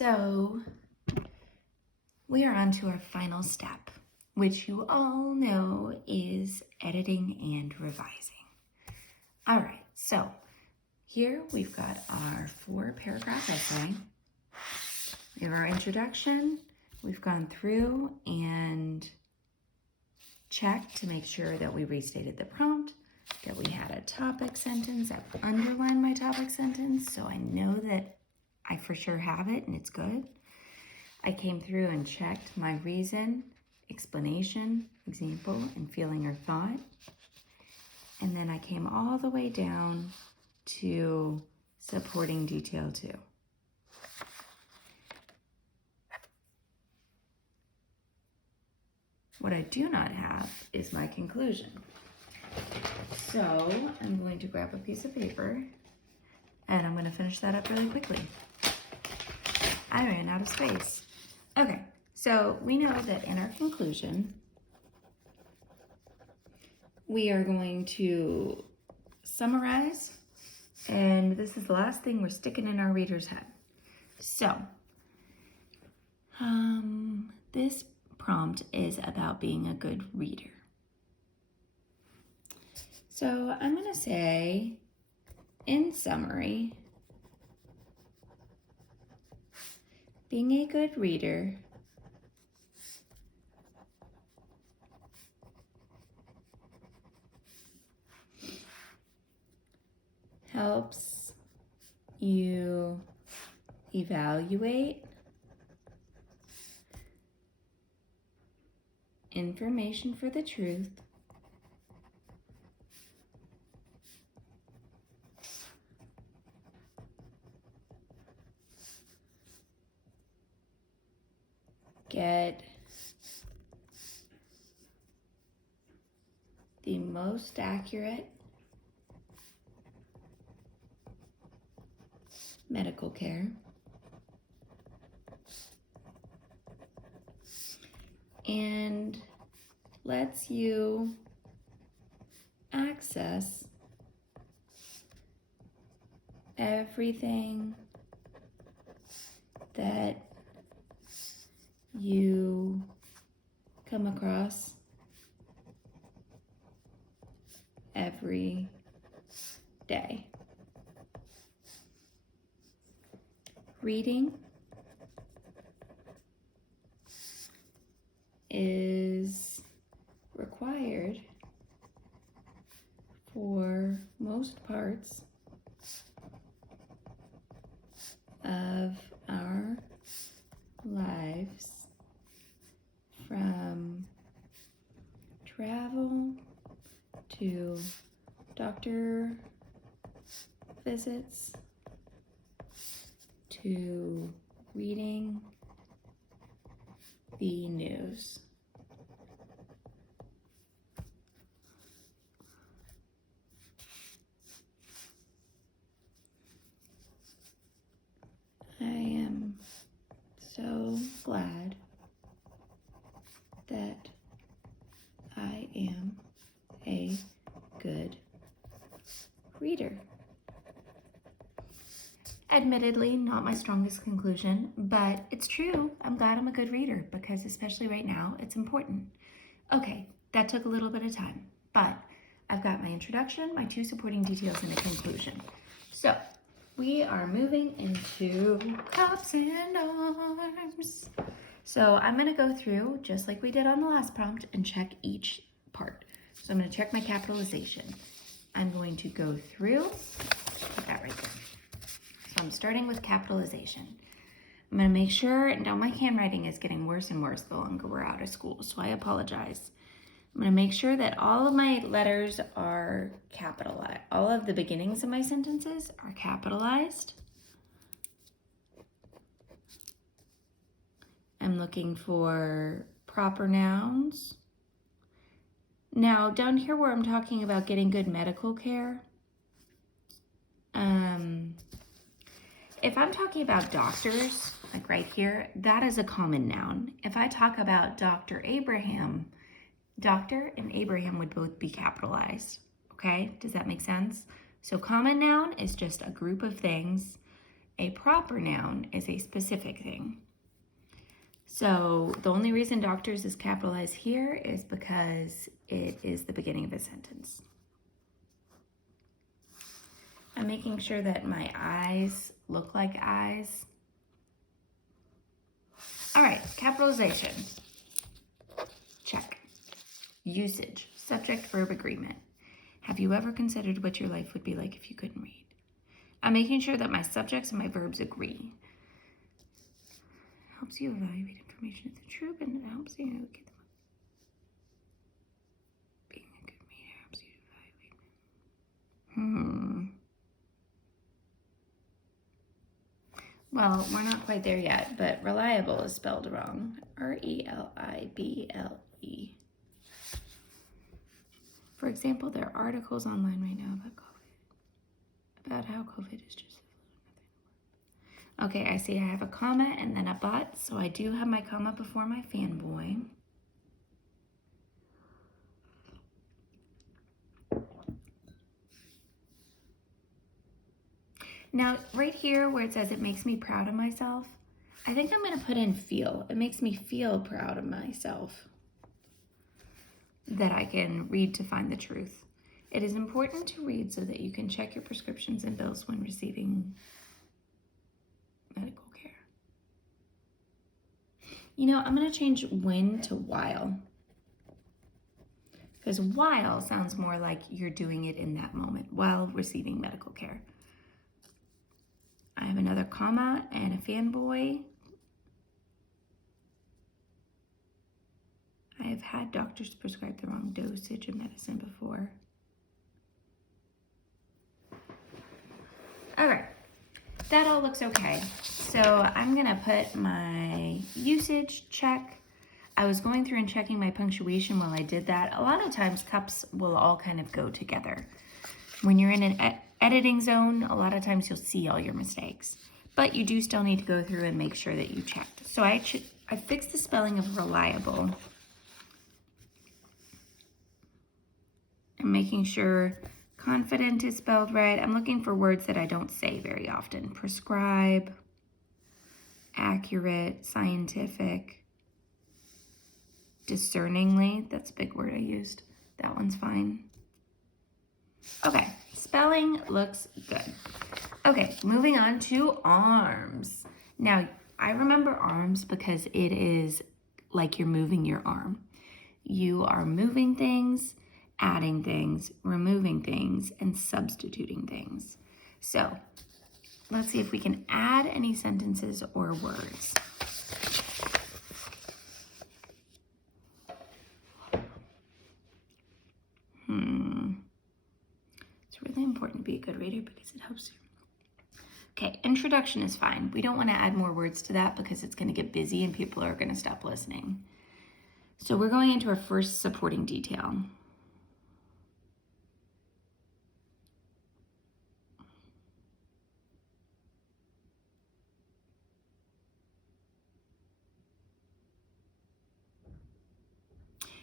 So we are on to our final step, which you all know is editing and revising. All right, so here we've got our 4-paragraph essay. We have our introduction. We've gone through and checked to make sure that we restated the prompt, that we had a topic sentence. I've underlined my topic sentence so I know that I for sure have it and it's good. I came through and checked my reason, explanation, example, and feeling or thought. And then I came all the way down to supporting detail 2. What I do not have is my conclusion. So I'm going to grab a piece of paper and I'm going to finish that up really quickly. I ran out of space. Okay, so we know that in our conclusion, we are going to summarize, and this is the last thing we're sticking in our reader's head. So, this prompt is about being a good reader. So I'm going to say, in summary, being a good reader helps you evaluate information for the truth, get the most accurate medical care, and lets you access everything that you come across every day. Reading is required for most parts of our lives, from travel to doctor visits to reading the news. I am so glad that I am a good reader. Admittedly, not my strongest conclusion, but it's true. I'm glad I'm a good reader because especially right now, it's important. Okay, that took a little bit of time, but I've got my introduction, my 2 supporting details, and a conclusion. So we are moving into cups and arms. So I'm gonna go through, just like we did on the last prompt, and check each part. So I'm gonna check my capitalization. I'm going to go through, put that right there. So I'm starting with capitalization. I'm gonna make sure, now my handwriting is getting worse and worse the longer we're out of school, so I apologize. I'm gonna make sure that all of my letters are capitalized. All of the beginnings of my sentences are capitalized. I'm looking for proper nouns. Now, down here where I'm talking about getting good medical care, if I'm talking about doctors, like right here, that is a common noun. If I talk about Dr. Abraham, Doctor and Abraham would both be capitalized, okay? Does that make sense? So common noun is just a group of things, A proper noun is a specific thing. So the only reason doctors is capitalized here is because it is the beginning of a sentence. I'm making sure that my eyes look like eyes. All right, capitalization. Check. Usage, subject, verb, agreement. Have you ever considered what your life would be like if you couldn't read? I'm making sure that my subjects and my verbs agree. Helps you evaluate information as true, but it helps you get the being a good reader helps you evaluate. Well, we're not quite there yet, but reliable is spelled wrong. R-E-L-I-B-L-E. For example, there are articles online right now about COVID, about how COVID is just okay, I see I have a comma and then a but, so I do have my comma before my fanboy. Now, right here where it says it makes me proud of myself, I think I'm gonna put in feel. It makes me feel proud of myself that I can read to find the truth. It is important to read so that you can check your prescriptions and bills when receiving medical care. You know, I'm gonna change when to while, because while sounds more like you're doing it in that moment while receiving medical care. I have another comma and a fanboy. I have had doctors prescribe the wrong dosage of medicine before. All right, that all looks okay. So I'm gonna put my usage check. I was going through and checking my punctuation while I did that. A lot of times cups will all kind of go together. When you're in an editing zone, a lot of times you'll see all your mistakes, but you do still need to go through and make sure that you checked. So I fixed the spelling of reliable. I'm making sure confident is spelled right. I'm looking for words that I don't say very often. Prescribe, accurate, scientific, discerningly. That's a big word I used. That one's fine. Okay, spelling looks good. Okay, moving on to arms. Now, I remember arms because it is like you're moving your arm. You are moving things, adding things, removing things, and substituting things. So, let's see if we can add any sentences or words. It's really important to be a good reader because it helps you. Okay, introduction is fine. We don't want to add more words to that because it's going to get busy and people are going to stop listening. So we're going into our first supporting detail.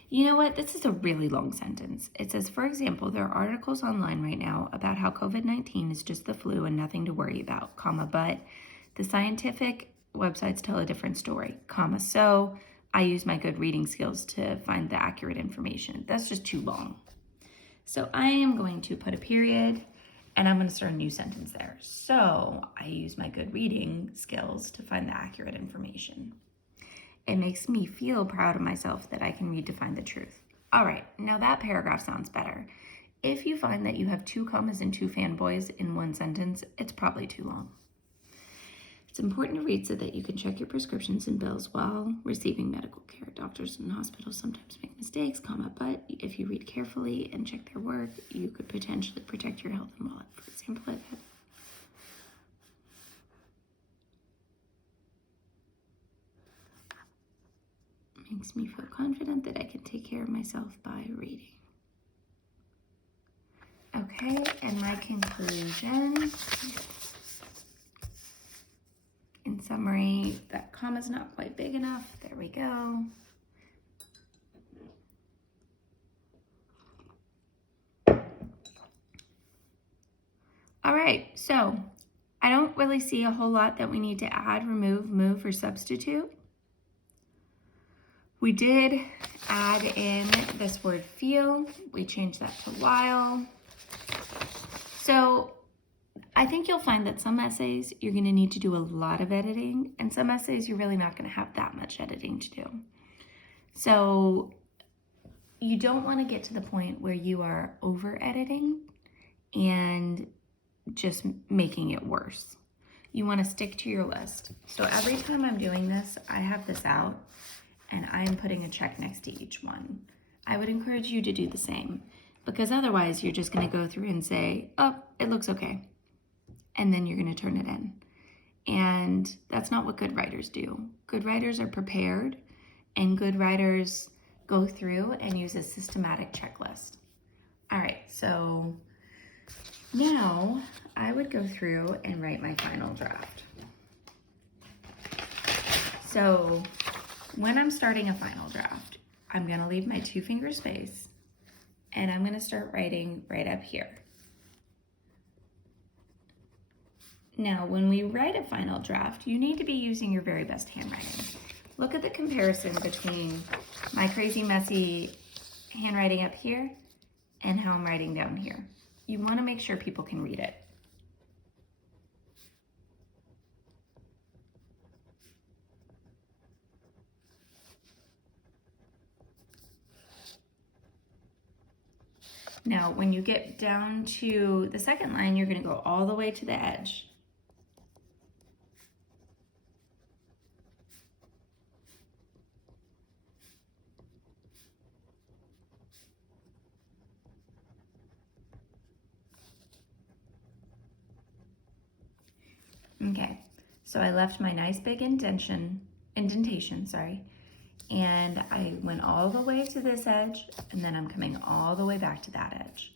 You know what? This is a really long sentence. It says, for example, there are articles online right now about how COVID-19 is just the flu and nothing to worry about, comma, but the scientific websites tell a different story, comma, so I use my good reading skills to find the accurate information. That's just too long. So I am going to put a period and I'm going to start a new sentence there. So I use my good reading skills to find the accurate information. It makes me feel proud of myself that I can read to find the truth. All right, now that paragraph sounds better. If you find that you have 2 commas and 2 fanboys in one sentence, it's probably too long. It's important to read so that you can check your prescriptions and bills while receiving medical care. Doctors and hospitals sometimes make mistakes, comma, but if you read carefully and check their work, you could potentially protect your health and wallet. For example, I've had makes me feel confident that I can take care of myself by reading. Okay, and my conclusion. In summary, that comma's not quite big enough. There we go. All right, so I don't really see a whole lot that we need to add, remove, move, or substitute. We did add in this word feel. We changed that to while. So I think you'll find that some essays you're going to need to do a lot of editing, and some essays you're really not going to have that much editing to do. So you don't want to get to the point where you are over editing and just making it worse. You want to stick to your list. So every time I'm doing this, I have this out and I'm putting a check next to each one. I would encourage you to do the same, because otherwise you're just going to go through and say, oh, it looks okay. And then you're going to turn it in. And that's not what good writers do. Good writers are prepared, and good writers go through and use a systematic checklist. All right, so now I would go through and write my final draft. So when I'm starting a final draft, I'm going to leave my 2-finger space and I'm going to start writing right up here. Now, when we write a final draft, you need to be using your very best handwriting. Look at the comparison between my crazy, messy handwriting up here and how I'm writing down here. You want to make sure people can read it. Now, when you get down to the second line, you're going to go all the way to the edge. Okay, so I left my nice big indentation, and I went all the way to this edge, and then I'm coming all the way back to that edge.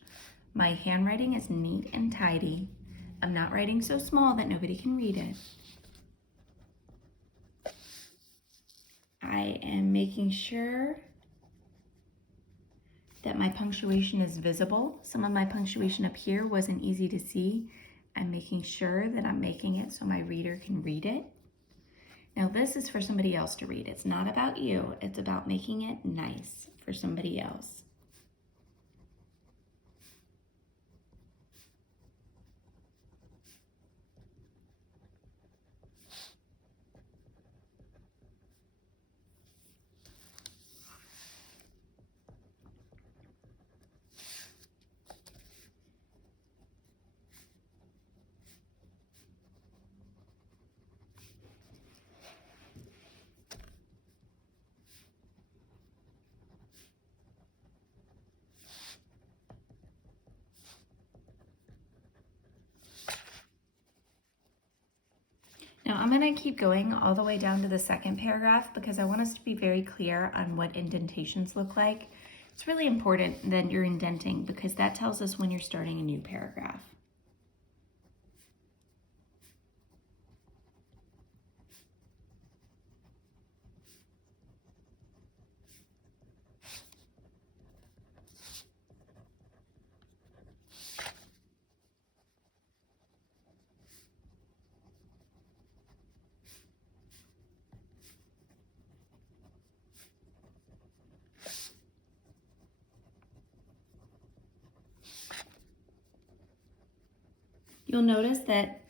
My handwriting is neat and tidy. I'm not writing so small that nobody can read it. I am making sure that my punctuation is visible. Some of my punctuation up here wasn't easy to see. I'm making sure that I'm making it so my reader can read it. Now this is for somebody else to read. It's not about you. It's about making it nice for somebody else. Now I'm going to keep going all the way down to the second paragraph because I want us to be very clear on what indentations look like. It's really important that you're indenting because that tells us when you're starting a new paragraph. You'll notice that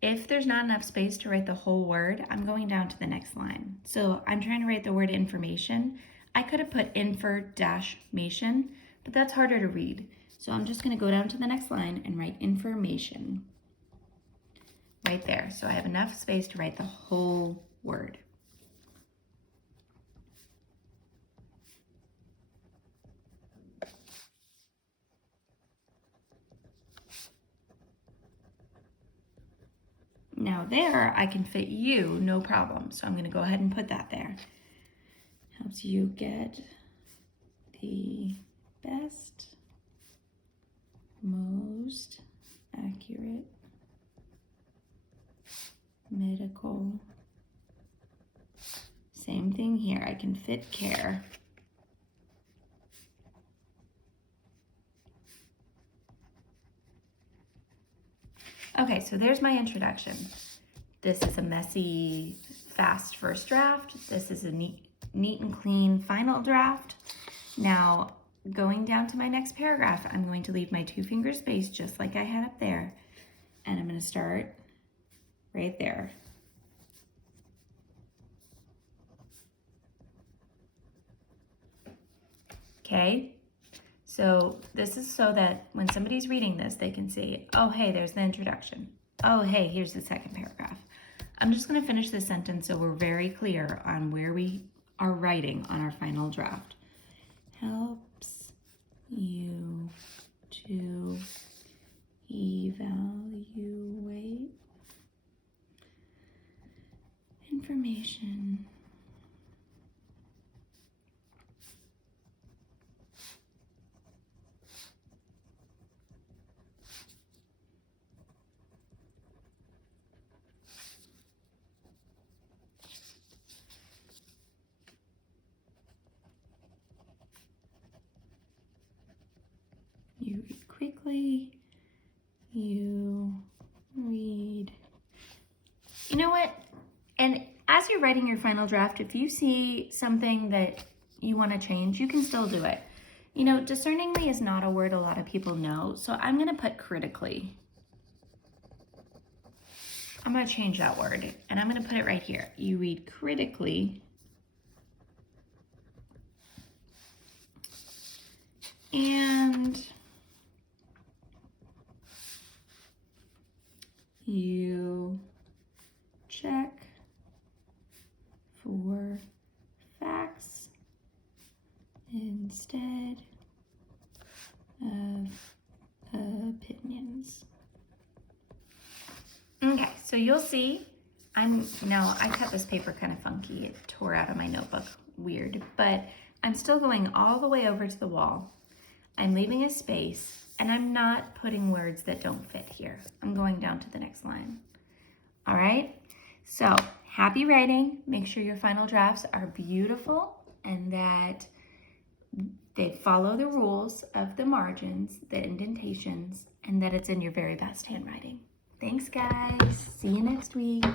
if there's not enough space to write the whole word, I'm going down to the next line. So I'm trying to write the word information. I could have put infor-mation, but that's harder to read. So I'm just going to go down to the next line and write information right there. So I have enough space to write the whole word. Now there, I can fit you, no problem. So I'm going to go ahead and put that there. Helps you get the best, most accurate medical. Same thing here. I can fit care. Okay, so so there's my introduction. This is a messy, fast first draft. This is a neat and clean final draft. Now, going down to my next paragraph, I'm going to leave my 2-finger space just like I had up there. And I'm going to start right there. Okay, so this is so that when somebody's reading this, they can see, oh, hey, there's the introduction. Oh, hey, here's the second paragraph. I'm just going to finish this sentence so we're very clear on where we are writing on our final draft. Helps you to evaluate information you read quickly, you read. You know what? And as you're writing your final draft, if you see something that you want to change, you can still do it. You know, discerningly is not a word a lot of people know, so I'm going to put critically. I'm going to change that word, and I'm going to put it right here. You read critically. And you check for facts instead of opinions. Okay, so you'll see, I cut this paper kind of funky. It tore out of my notebook, weird, but I'm still going all the way over to the wall. I'm leaving a space, and I'm not putting words that don't fit here. I'm going down to the next line. All right, so happy writing. Make sure your final drafts are beautiful and that they follow the rules of the margins, the indentations, and that it's in your very best handwriting. Thanks, guys. See you next week.